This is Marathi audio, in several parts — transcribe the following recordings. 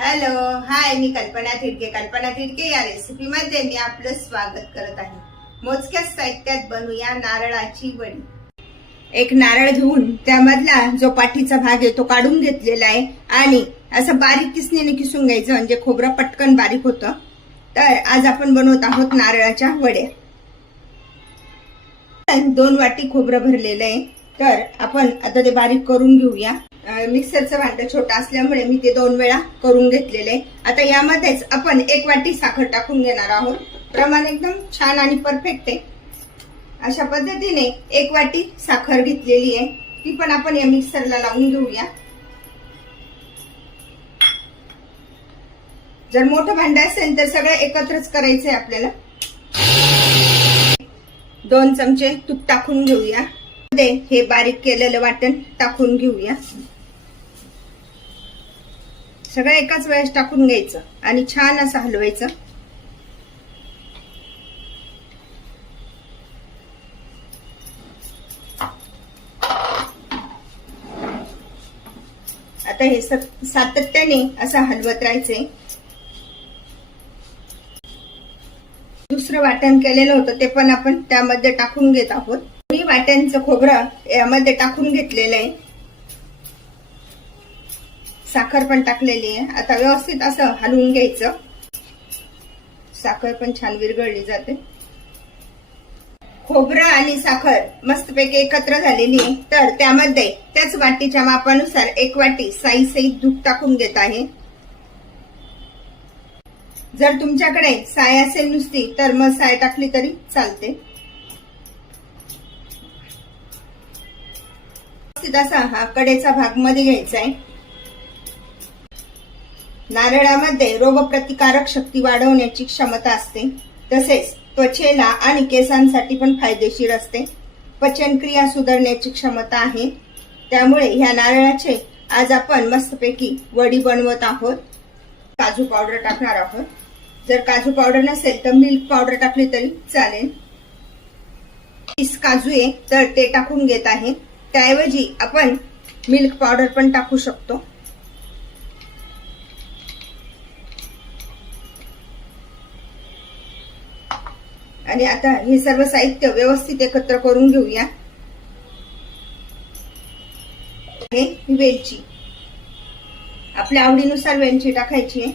हॅलो हाय मी कल्पना थिडके. कल्पना थिडके या रेसिपी मध्ये मी आपलं स्वागत करत आहे. मोजक्याच साहित्यात बनवूया नारळाची वडी. एक नारळ घेऊन त्यामधला जो पाठीचा भाग आहे तो काढून घेतलेला आहे आणि असं बारीक किसणीने किसून घ्यायचं म्हणजे खोबरं पटकन बारीक होतं. तर आज आपण बनवत आहोत नारळाच्या वड्या. दोन वाटी खोबरं भरलेलं आहे. तर आपण आता ते बारीक करून घेऊया. मिक्सरचं भांडं छोटं असल्यामुळे मी ते दोन वेळा करून घेतलेले. आता यामध्येच आपण एक वाटी साखर टाकून घेणार आहोत. प्रमाण एकदम छान आणि परफेक्ट आहे. अशा पद्धतीने एक वाटी साखर घेतलेली आहे. ती पण आपण या मिक्सरला लावून घेऊया. जर मोठं भांडं असेल तर सगळं एकत्रच करायचंय आपल्याला. दोन चमचे तूप टाकून घेऊया. हे बारीक केलेलं वाटण टाकून घेऊया. सगळं एकाच वेळेस टाकून घ्यायचं आणि छान असं हलवायचं. आता हे सातत्याने असं हलवत राहायचंय. दुसरं वाटण केलेलं होतं ते पण आपण त्यामध्ये टाकून घेत आहोत. मी वाट्यांचं खोबरं यामध्ये टाकून घेतलेलं आहे. साखर पण टाकलेली आहे. आता व्यवस्थित असं हलवून घ्यायचं. साखर पण छान विरघळली जाते. खोबरं आणि साखर मस्तपैकी एकत्र झालेली आहे. तर त्यामध्ये त्याच वाटीच्या मापानुसार एक वाटी साई साई दूध टाकून घेत आहे. जर तुमच्याकडे साय असेल नुसती तर मग साय टाकली तरी चालते. व्यवस्थित असा हा कडेचा भागमध्ये घ्यायचा आहे. नारळामध्ये रोगप्रतिकारक शक्ती वाढवण्याची क्षमता असते. तसेच त्वचेला आणि केसांसाठी पण फायदेशीर असते. पचनक्रिया सुधारण्याची क्षमता आहे. त्यामुळे ह्या नारळाचे आज आपण मस्तपैकी वडी बनवत आहोत. काजू पावडर टाकणार आहोत. जर काजू पावडर नसेल तर मिल्क पावडर टाकली तरी चालेल. तीस काजू आहे तर ते टाकून घेत आहे. त्याऐवजी आपण मिल्क पावडर पण टाकू शकतो. आणि आता हे सर्व साहित्य व्यवस्थित एकत्र करून घेऊया. हे वेलची. आपल्या आवडीनुसार वेलची टाकायची आहे.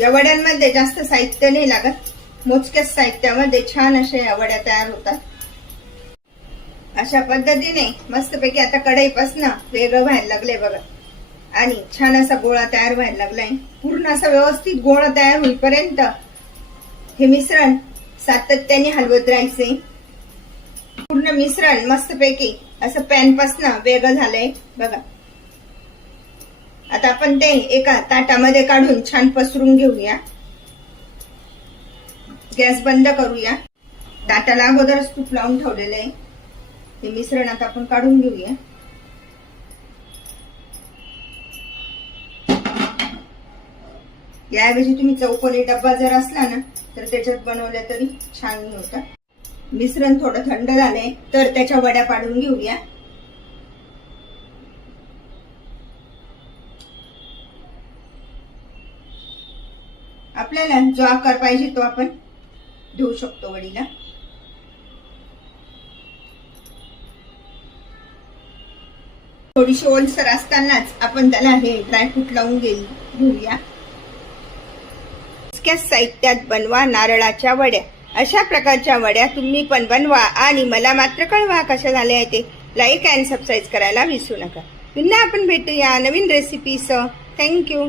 या वड्यांमध्ये जास्त साहित्य नाही लागत. मोजक्याच साहित्यामध्ये छान अशा या वड्या तयार होतात. अशा पद्धतीने मस्तपैकी आता कढईपासनं वेगळं व्हायला लागलंय बघा. आणि छान असा गोळा तयार व्हायला लागलाय. पूर्ण असा व्यवस्थित गोळा तयार होईपर्यंत हे मिश्रण सातत्याने हलवत राहायचे. पूर्ण मिश्रण मस्तपैकी असं पॅन पासन वेगळं झालंय. बघा. आता आपण ते एका ताटामध्ये काढून छान पसरून घेऊया. गॅस बंद करूया. ताटाला अगोदरच तूप लावून ठेवलेलं आहे. हे मिश्रण आता आपण काढून घेऊया. याऐवजी तुम्ही चौकोनी डब्बा जर असला ना तर त्याच्यात बनवल्या तरी छान होतं. मिश्रण थोडं थंड झालंय तर त्याच्या वड्या पाडून घेऊया. आपल्याला जो आकार पाहिजे तो आपण देऊ शकतो वडीला. थोडीशी ओलसर असतानाच आपण त्याला हे ड्रायफ्रूट लावून घेऊ घेऊया. इतक्याच साहित्यात बनवा नारळाच्या वड्या. अशा प्रकारच्या वड्या तुम्ही पण बनवा आणि मला मात्र कळवा कशा झाल्या आहे ते. लाईक अँड सबस्क्राईब करायला विसरू नका. पुन्हा आपण भेटूया नवीन रेसिपीसह थँक्यू